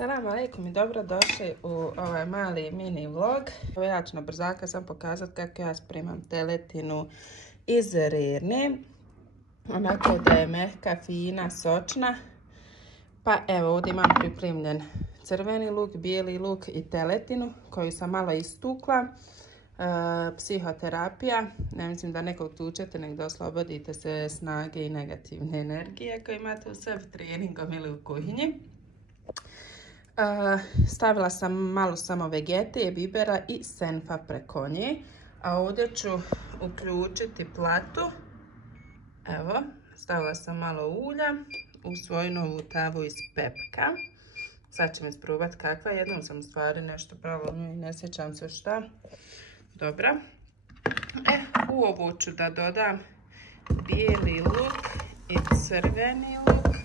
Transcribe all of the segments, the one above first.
Salam alaikum i dobrodošli u ovaj mali mini vlog. Evo ja ću na brzaka sam pokazati kako ja spremam teletinu iz rerne. Onako da je mehka, fina, sočna. Pa evo ovdje imam pripremljen crveni luk, bijeli luk i teletinu koju sam malo istukla. Psihoterapija, ne mislim da nekog tučete, nego da oslobodite se snage i negativne energije koje imate u sebi treningom ili u kuhinji. Stavila sam malo samo vegete, bibera i senfa preko nje. A ovdje ću uključiti platu. Evo, stavila sam malo ulja u svoju novu tavu iz pepka. Sad ćemo isprobati kakva. Jednom sam u stvari nešto pravila i ne sjećam se šta. Dobro. U ovo ću da dodam bijeli luk i crveni luk.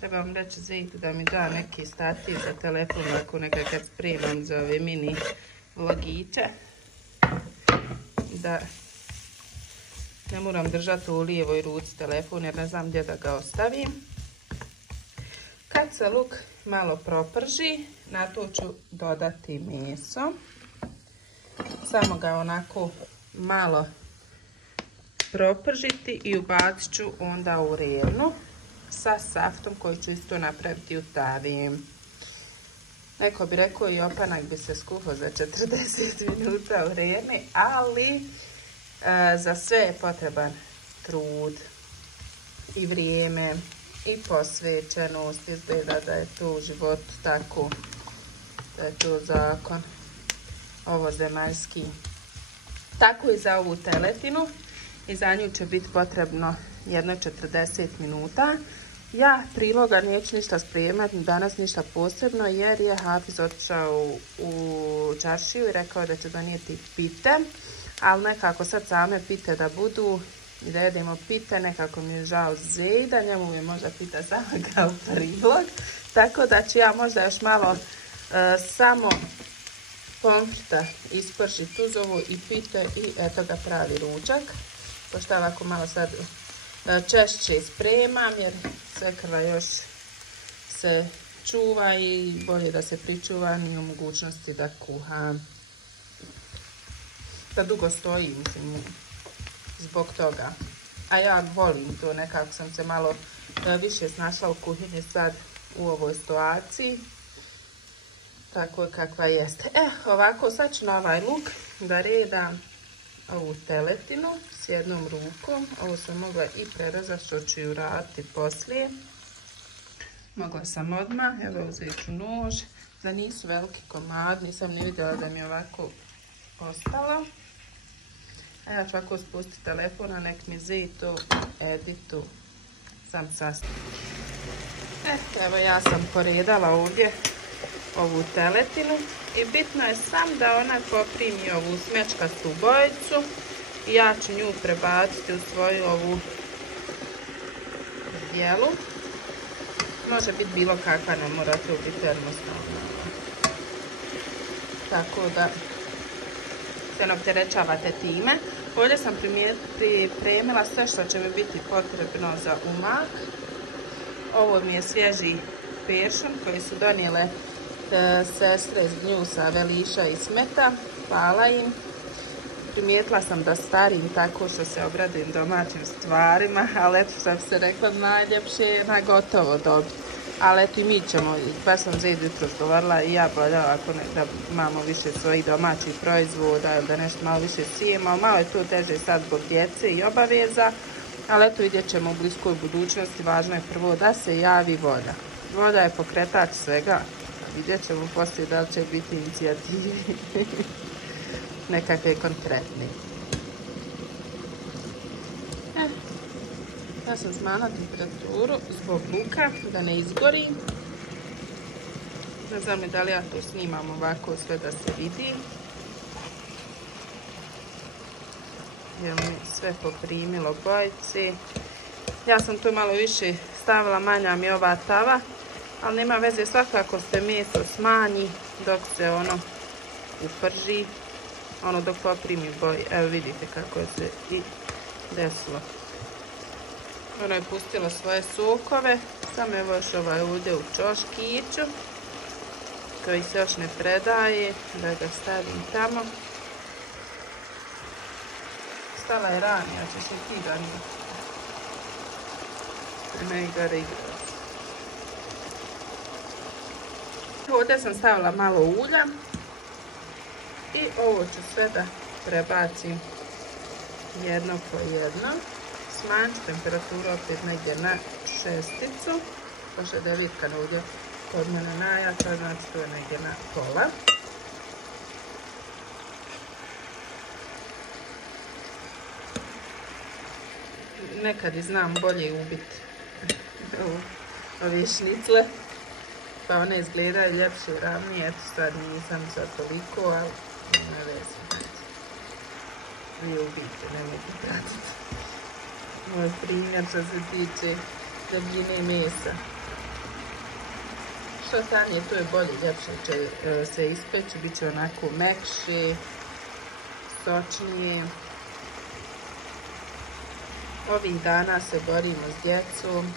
Treba vam reći Zejtu da mi da neki stativ za telefon ako nekad kad spremam za ove mini vlogiće. Da ne moram držati u lijevoj ruci telefon jer ne znam gdje da ga ostavim. Kad se luk malo proprži, na to ću dodati meso. Samo ga onako malo propržiti i ubacit ću onda u rernu sa saftom koji ću isto napraviti u tavi. Neko bi rekao i opanak bi se skuhao za 40 minuta u rerni, ali za sve je potreban trud i vrijeme i posvećenost. Izgleda da je to u životu tako, da je to zakon ovozemaljski. Tako i za ovu teletinu i za nju će biti potrebno jedno 40 minuta. Ja priloga neću ništa spremati, danas ništa posebno jer je Hafiz otišao u čaršiju i rekao da će donijeti pite, ali nekako sad same pite da budu i da jedemo pite, nekako mi je žao Zejda, njemu je možda pita samo kao prilog, tako da ću ja možda još malo samo pomfrita ispržiti uz ovo i pite i eto ga pravi ručak. Pošto ovako malo sad češće spremam jer svekrva još se čuva i bolje da se pričuva, nije u mogućnosti da kuha. Da dugo stoji, mislim, zbog toga. A ja volim to, nekako sam se malo više snašla u kuhinji sad u ovoj situaciji. Tako je kakva jeste. Ovako sad ću na ovaj luk da redam ovu teletinu s jednom rukom. Ovo sam mogla i prerezati, što ću ju raditi poslije. Mogla sam odmah, evo uzet ću nož, da nisu veliki komad, nisam ni vidjela da mi je ovako ostalo. A ja ću ovako spustiti telefon, a nek mi Zejto editu sam sastavim. Evo ja sam poredala ovdje ovu teletinu i bitno je sam da ona poprimi ovu smečkastu bojicu i ja ću nju prebaciti u svoju ovu bijelu. Može biti bilo kakva, ne morate biti termostavna. Tako da se ne opterećavate time. Ovdje sam pripremila sve što će mi biti potrebno za umak. Ovo mi je svježi peršun koji su donijele sestre iz Gnjusa, Veliša i Smeta. Hvala im. Primijetila sam da starim tako što se obradujem domaćim stvarima, ali eto što bi se rekla, najljepše je na gotovo dobiti. Ali eto i mi ćemo, baš sam za jutro govorila i ja boljela ako da imamo više svojih domaćih proizvoda ili da nešto malo više sijemo. Malo je to teže sad zbog djece i obaveza, ali eto vidjet ćemo u bliskoj budućnosti. Važno je prvo da se javi volja. Volja je pokretač svega. Vidjet ćemo poslije da li će biti inicijativi nekakve konkretne. Ja sam smanjila temperaturu zbog luka da ne izgori. Ne znam da li ja to snimam ovako sve da se vidi. Jer mi sve poprimilo bojice. Ja sam tu malo više stavila, manja mi ova tava. Ali nema veze, svakako se meso smanji dok se ono uprži, ono dok poprimi boji. Evo vidite kako je se i desilo. Ono je pustilo svoje sokove, samo evo još ovaj ovdje u čoškiću. koji se još ne predaje, da ga stavim tamo. Stala je ranije, a ćeš i ti da nije. Ne igara igra. Ovdje sam stavila malo ulja i ovo ću sve da prebacim jedno po jedno. Smanjiti temperaturu opet negdje na 6. Pošto je devitka ovdje kod mene najjača, znači to je negdje na pola. Nekad i znam bolje ubiti ove šnicle, pa one izgledaju ljepše i ravnije. Eto sad nisam za toliko, ali ne veze. Vi ubijte, nemojte pratiti moj primjer što se tiče debljine mesa. Što stanje, to je bolje, ljepše će se ispeći, bit će onako mekše, sočnije. Ovih dana se borimo s djecom,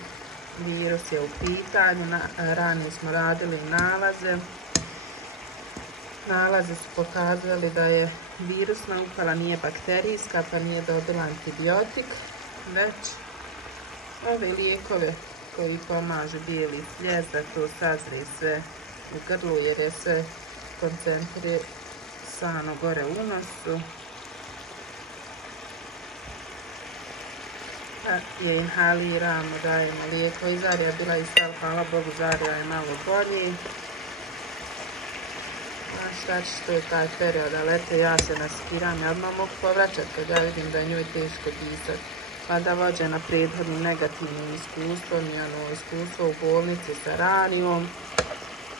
virus je u pitanju, ranije smo radili nalaze. Nalaze su pokazali da je virusna upala, nije bakterijska, pa nije dobila antibiotik, već ove lijekove koji pomažu bijeli slijez, da to sazri sve u grlu jer je sve koncentrisano gore u nosu. Je inhaliramo, dajemo lijeko i Zarija bila i sad, hvala Bogu, Zarija je malo bolji. Šta će, to je taj period, ali eto ja se naskiram, ja odmah mogu povraćati kad ja vidim da je njoj teško disati. Pa da vođena prethodnim negativnim iskustvom i ono iskustvo u bolnici sa ranijom.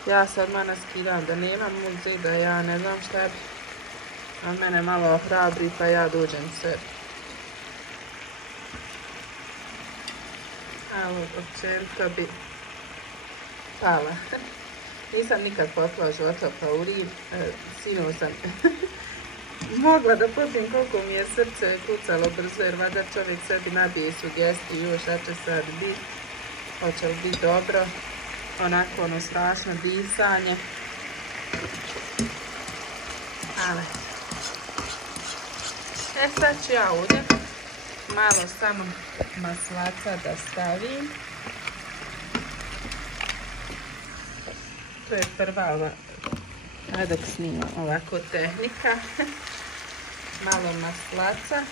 Ja se odmah naskiram da nemam muze, da ja ne znam šta bi. A mene malo ohrabri pa ja dođem sve. Ali općenito bi pala. Nisam nikad popila života pa urin, sinoć sam mogla da popijem koliko mi je srce kucalo brzo, jer vada čovjek sebi nabije sugestiju, još šta će sad biti, hoće li biti dobro, onako ono strašno disanje. Ale. Sad ću ja ovdje malo samo maslaca da stavim. To je prva ova, ajde dok snimam ovako tehnika. Malo maslaca,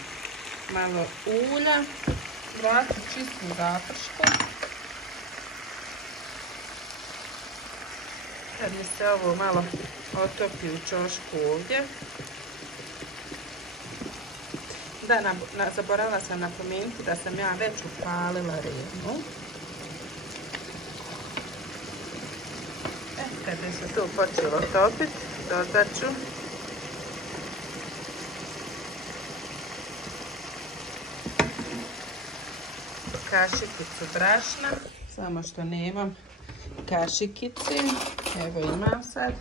malo ulja, vrati čistu zapršku. Kad mi se ovo malo otopi u čošku ovdje. Da, zaboravila sam napomenuti da sam ja već upalila rednu. Kad bi se to počelo topiti, dodat ću kašikicu brašna, samo što nemam kašikice, evo imam sad.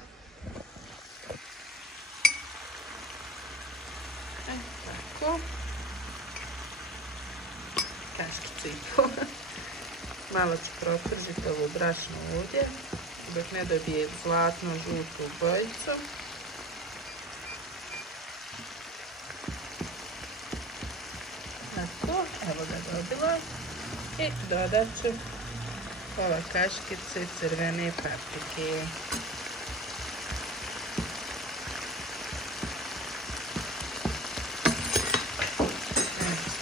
Tako. Kašikicu i to. Malo ću protržiti ovu brašnu ovdje, dok ne dobije zlatno-žutu bojicu. Tako, evo ga dobila. I dodat ću pola kaškice crvene paprike.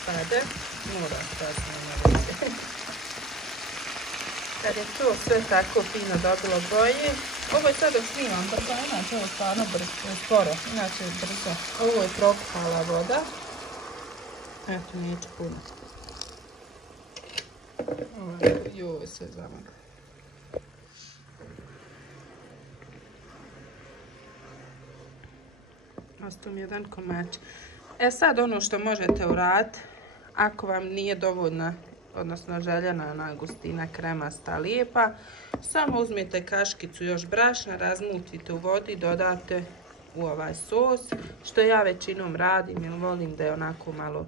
Spade, mora sasno na vode. Kad je to sve tako fino dobilo boje, ovo je sad dok snimam brzo, inače ovo stvarno sporo, inače brzo. Ovo je prokuhala voda. Eto, neću puno. Joj, sve zamagla. Ostao mi jedan komać. Sad ono što možete uraditi, ako vam nije dovoljna, odnosno željena gustina kremasta lijepa, samo uzmete kaškicu još brašna, razmutite u vodi i dodate u ovaj sos, što ja većinom radim jer volim da je onako malo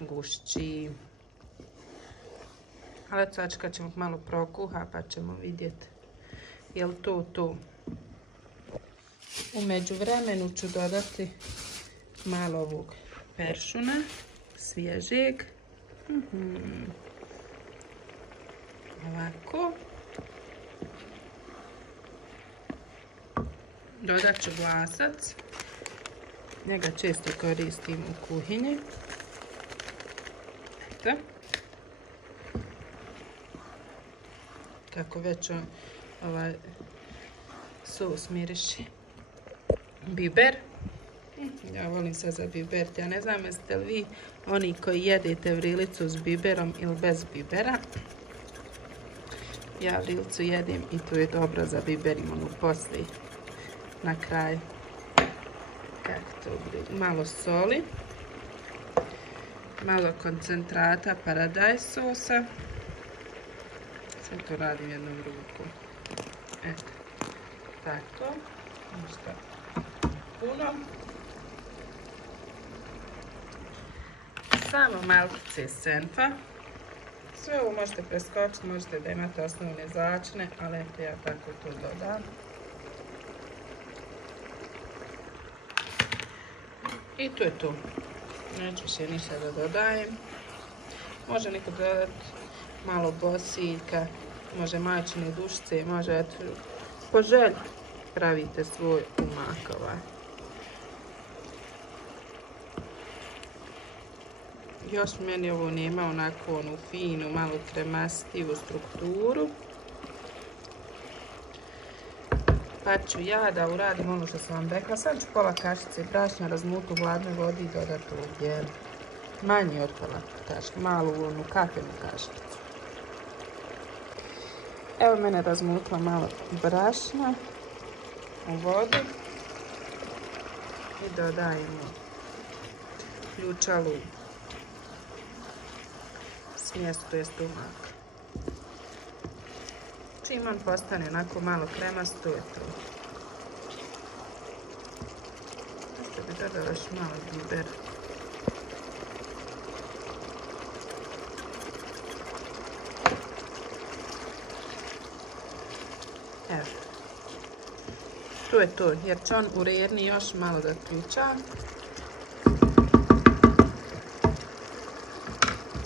gušći. Ali sad kad ćemo malo prokuha pa ćemo vidjeti je li to. U međuvremenu ću dodati malo ovog peršuna, svježeg. Ovako. Dodat ću glasac. Njega često koristim u kuhinji. Eto. Kako već ovaj sos miriši. Biber. Ja volim sad za biber. Ja ne znam jeste li vi oni koji jedete vrilicu s biberom ili bez bibera. Ja vrilicu jedim i tu je dobro za biber, imam poslije na kraju. Kako to bude? Malo soli. Malo koncentrata paradajz sosa. Sve to radim jednom rukom. Eto. Tako. Ništa puno. Samo malkice senfa. Sve ovo možete preskočiti, možete da imate osnovne začine, ali eto ja tako to dodam. I to je to. Neću više ništa da dodajem. Može neko dodati malo bosiljka, može majčine dušice, može eto, po želji pravite svoj umak ovaj. Još meni ovo nema onako onu finu, malo kremastiju strukturu. Pa ću ja da uradim ono što sam vam rekla. Sad ću pola kašice brašna razmuti u hladnoj vodi i dodati ovdje manje od pola kašice, malu onu kafenu kašicu. Evo mene razmutila malo brašna u vodu i dodajemo ključalu smjes, to jest umak. Čim on postane onako malo kremast, to je to. Možda bi dodala još malo biber. Evo. To je to, jer će on u rerni još malo da ključa.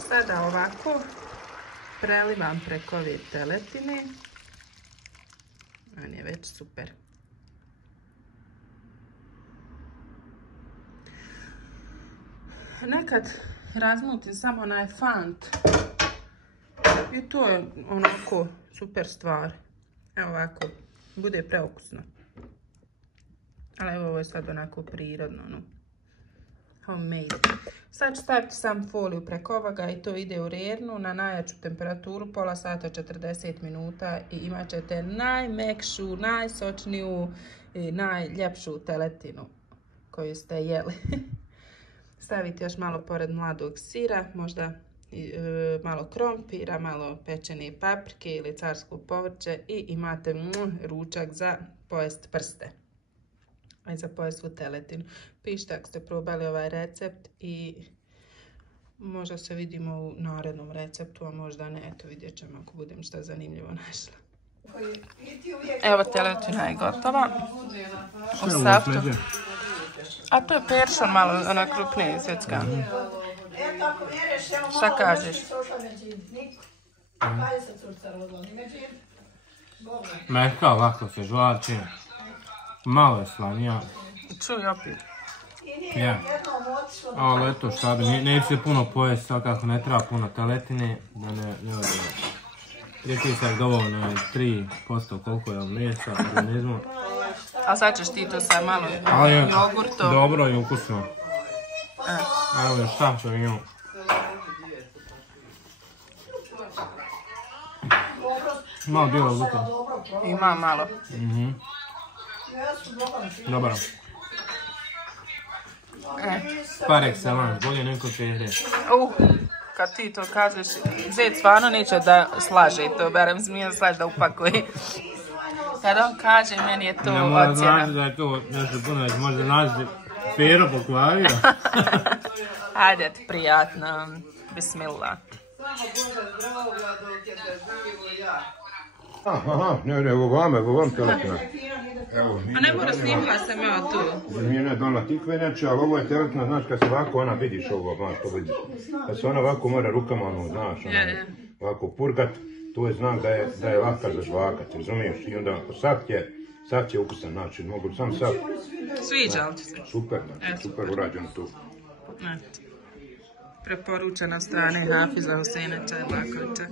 Sada ovako prelivam preko ove teletine. On je već super. Nekad razmutim samo onaj fant. I to je onako super stvar. Evo ovako, bude preukusno. Ali evo ovo je sad onako prirodno, no. Homemade. Sad ću staviti sam foliju preko ovoga i to ide u rernu na najjaču temperaturu, pola sata 40 minuta i imat ćete najmekšu, najsočniju i najljepšu teletinu koju ste jeli. Stavite još malo pored mladog sira, možda malo krompira, malo pečene paprike ili carsko povrće i imate ručak za pojest prste. I za pojest teletinu. Pišite ako ste probali ovaj recept i možda se vidimo u narednom receptu, a možda ne. Eto, vidjet ćemo ako budem što zanimljivo našla. Evo, teletina je gotova. U saftu. A to je peršan malo, ona krupnije svjetska. Šta kažeš? Mehka, ovako se žvači. Malo je slanija. Čuj opet. Ja. Ali eto šta bi, neće se puno pojesti, svakako ne treba puno teletine, da ne odgleda. Pritisak dovoljno je 3% koliko je mesa u organizmu. A sad ćeš ti to sa malo jogurtom. Dobro i ukusno. Evo šta ću imam. Malo bilo luka. Ima malo. Dobro. Par excellence, bolje neko čehre. Kad ti to kažeš, zet stvarno neće da slaže to, barem smije slaže da upakuje. Kad on kaže, meni je to ocjena. Ne mora znači da je to nešto puno, možda naći Pero pokvario. Hajde ti prijatno, bismillah. Aha, ne, nego vam teletina. Evo, A ne mora, snimila sam ja tu. Zmijena je donala tikvenjače, ali ovo je teletna, znaš, kad se ovako ona vidiš ovo, znaš, to vidiš. Kad se ona ovako mora rukama, ono, znaš, ona, ovako purgat, to je znak da je laka za žvakat, razumiješ? I onda sad je ukusan, znači, mogu sam sad. Sviđa li ti se? Super, znači, super urađeno tu. Preporučena strane Hafiza Huseina Čajlakovića.